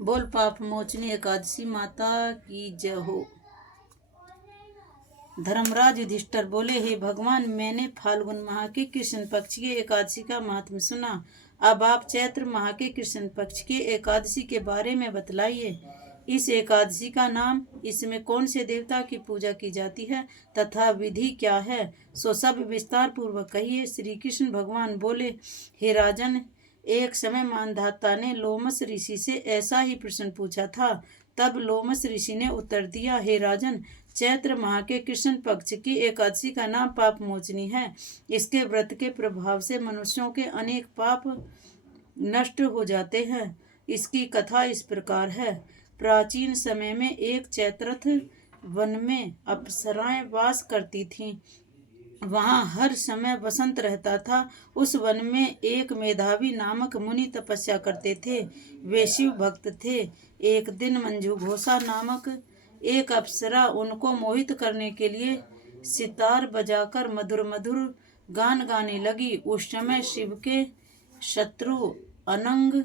बोल पाप मोचनी एकादशी माता की जय हो। धर्मराज युधिष्ठिर बोले, हे भगवान, मैंने फाल्गुन माह के कृष्ण पक्ष की एकादशी का महात्म्य सुना। अब आप चैत्र माह के कृष्ण पक्ष की एकादशी के बारे में बतलाइए। इस एकादशी का नाम, इसमें कौन से देवता की पूजा की जाती है तथा विधि क्या है, सो सब विस्तार पूर्वक कहिए। श्री कृष्ण भगवान बोले, हे राजन, एक समय मानधाता ने लोमस ऋषि से ऐसा ही प्रश्न पूछा था। तब लोमस ऋषि ने उत्तर दिया, हे राजन, चैत्र माह के कृष्ण पक्ष की एकादशी का नाम पाप मोचनी है। इसके व्रत के प्रभाव से मनुष्यों के अनेक पाप नष्ट हो जाते हैं। इसकी कथा इस प्रकार है। प्राचीन समय में एक चैत्रथ वन में अप्सराएं वास करती थीं। वहाँ हर समय वसंत रहता था। उस वन में एक मेधावी नामक मुनि तपस्या करते थे। वे शिव भक्त थे। एक दिन मंजू घोषा नामक एक अप्सरा उनको मोहित करने के लिए सितार बजाकर मधुर मधुर गान गाने लगी। उस समय शिव के शत्रु अनंग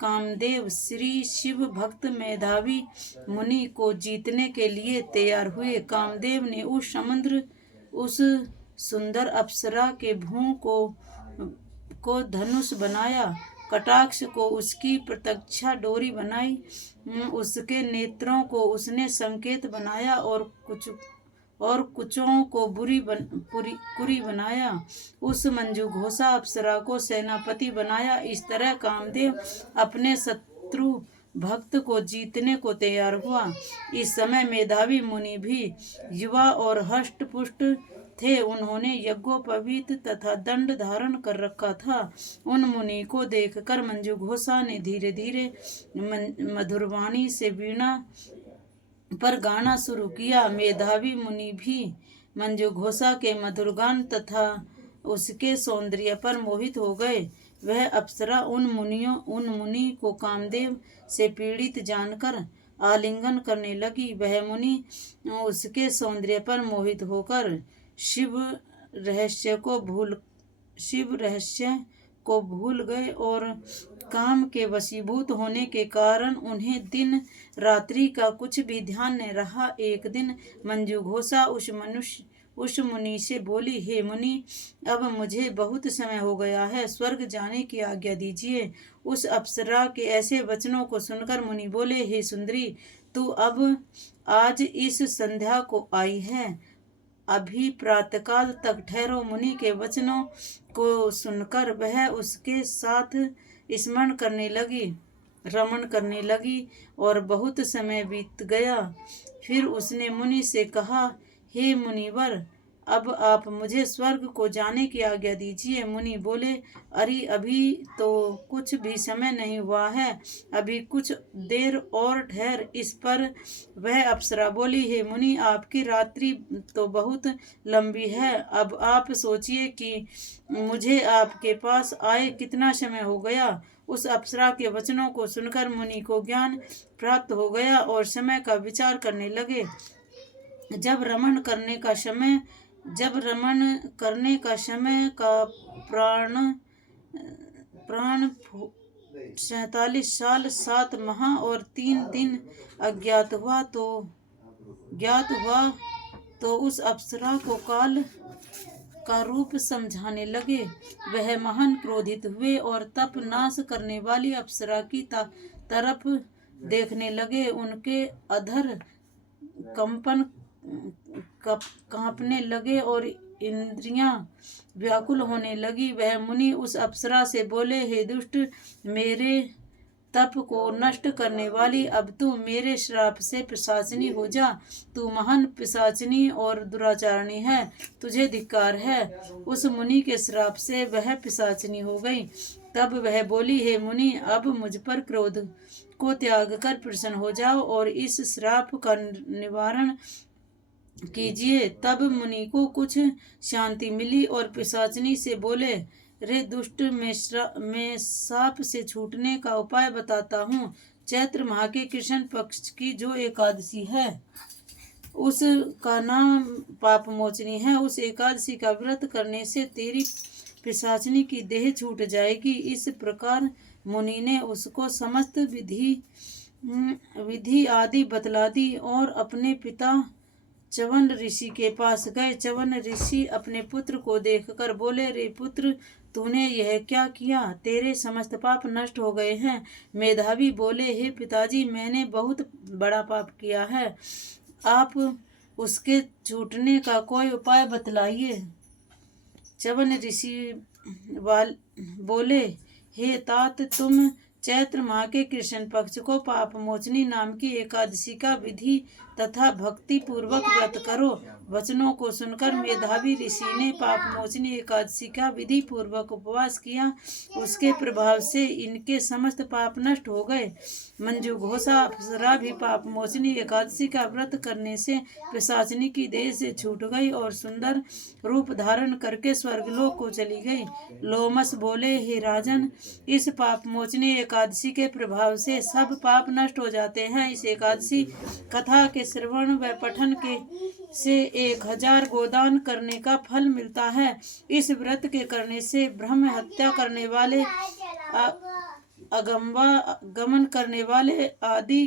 कामदेव श्री शिव भक्त मेधावी मुनि को जीतने के लिए तैयार हुए। कामदेव ने उस सुंदर अप्सरा के भ्रूण को धनुष बनाया, कटाक्ष को उसकी प्रत्यक्षा डोरी बनाई, उसके नेत्रों को उसने संकेत बनाया और कुचों को कुरी बनाया। उस मंजू घोषा अप्सरा को सेनापति बनाया। इस तरह कामदेव अपने शत्रु भक्त को जीतने को तैयार हुआ। इस समय मेधावी मुनि भी युवा और हष्ट पुष्ट थे। उन्होंने यज्ञोपवीत तथा दंड धारण कर रखा था। उन मुनि को देखकर मंजू घोषा ने धीरे धीरे मधुरवाणी से वीणा पर गाना शुरू किया। मेधावी मुनि भी मंजू घोषा के मधुर गान तथा उसके सौंदर्य पर मोहित हो गए। वह अप्सरा उन मुनि को कामदेव से पीड़ित जानकर आलिंगन करने लगी। वह मुनि उसके सौंदर्य पर मोहित होकर शिव रहस्य को भूल गए और काम के वशीभूत होने के कारण उन्हें दिन रात्रि का कुछ भी ध्यान न रहा। एक दिन मंजू घोषा उस मुनि से बोली, हे मुनि, अब मुझे बहुत समय हो गया है, स्वर्ग जाने की आज्ञा दीजिए। उस अप्सरा के ऐसे वचनों को सुनकर मुनि बोले, हे सुंदरी, तू अब आज इस संध्या को आई है, अभी प्रातःकाल तक ठहरो। मुनि के वचनों को सुनकर वह उसके साथ रमण करने लगी और बहुत समय बीत गया। फिर उसने मुनि से कहा, हे मुनिवर, अब आप मुझे स्वर्ग को जाने की आज्ञा दीजिए। मुनि बोले, अरे, अभी तो कुछ भी समय नहीं हुआ है, अभी कुछ देर और ठहर। इस पर वह अप्सरा बोली, हे मुनि, आपकी रात्रि तो बहुत लंबी है। अब आप सोचिए कि मुझे आपके पास आए कितना समय हो गया। उस अप्सरा के वचनों को सुनकर मुनि को ज्ञान प्राप्त हो गया और समय का विचार करने लगे। जब रमण करने का समय का प्राण 47 साल 7 माह और 3 दिन ज्ञात हुआ तो उस अप्सरा को काल का रूप समझाने लगे। वह महान क्रोधित हुए और तप नाश करने वाली अप्सरा की तरफ देखने लगे। उनके अधर कांपने लगे और इंद्रियां व्याकुल होने लगी। वह मुनि उस अप्सरा से बोले, हे दुष्ट, मेरे तप को नष्ट करने वाली, अब तू मेरे श्राप से पिशाचिनी हो जा। तू महान पिशाचिनी और दुराचारणी है, तुझे धिक्कार है। उस मुनि के श्राप से वह पिशाचिनी हो गई। तब वह बोली, हे मुनि, अब मुझ पर क्रोध को त्याग कर प्रसन्न हो जाओ और इस श्राप का निवारण कीजिए। तब मुनि को कुछ शांति मिली और पिशाचिनी से बोले, रे दुष्ट, मैं साप से छूटने का उपाय बताता हूँ। चैत्र माह के कृष्ण पक्ष की जो एकादशी है उसका नाम पाप मोचनी है। उस एकादशी का व्रत करने से तेरी पिशाचिनी की देह छूट जाएगी। इस प्रकार मुनि ने उसको समस्त विधि आदि बतला दी और अपने पिता च्यवन ऋषि के पास गए। च्यवन ऋषि अपने पुत्र को देखकर बोले, रे पुत्र, तूने यह क्या किया? तेरे समस्त पाप नष्ट हो गए हैं। मेधावी बोले, हे पिताजी, मैंने बहुत बड़ा पाप किया है, आप उसके छूटने का कोई उपाय बतलाइए। च्यवन ऋषि बोले, हे तात, तुम चैत्र माह के कृष्ण पक्ष को पाप मोचनी नाम की एकादशी का विधि तथा भक्ति पूर्वक व्रत करो। वचनों को सुनकर मेधावी ऋषि ने पाप मोचनी एकादशी का विधि पूर्वक उपवास किया। उसके प्रभाव से इनके समस्त पाप नष्ट हो गए। मंजू घोषा अप्सरा भी पाप मोचनी एकादशी का व्रत करने से पिशाचिनी की देह से छूट गई और सुंदर रूप धारण करके स्वर्गलोक को चली गई। लोमस बोले, हे राजन, इस पाप मोचनी एकादशी के प्रभाव से सब पाप नष्ट हो जाते हैं। इस एकादशी कथा के श्रवण व पठन के से 1000 गोदान करने का फल मिलता है। इस व्रत के करने से ब्रह्म हत्या करने वाले, गमन करने वाले आदि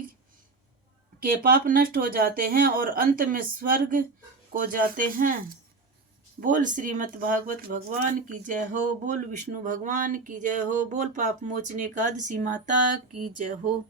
के पाप नष्ट हो जाते हैं और अंत में स्वर्ग को जाते हैं। बोल श्रीमद् भागवत भगवान की जय हो। बोल विष्णु भगवान की जय हो। बोल पाप मोचनी एकादशी माता की जय हो।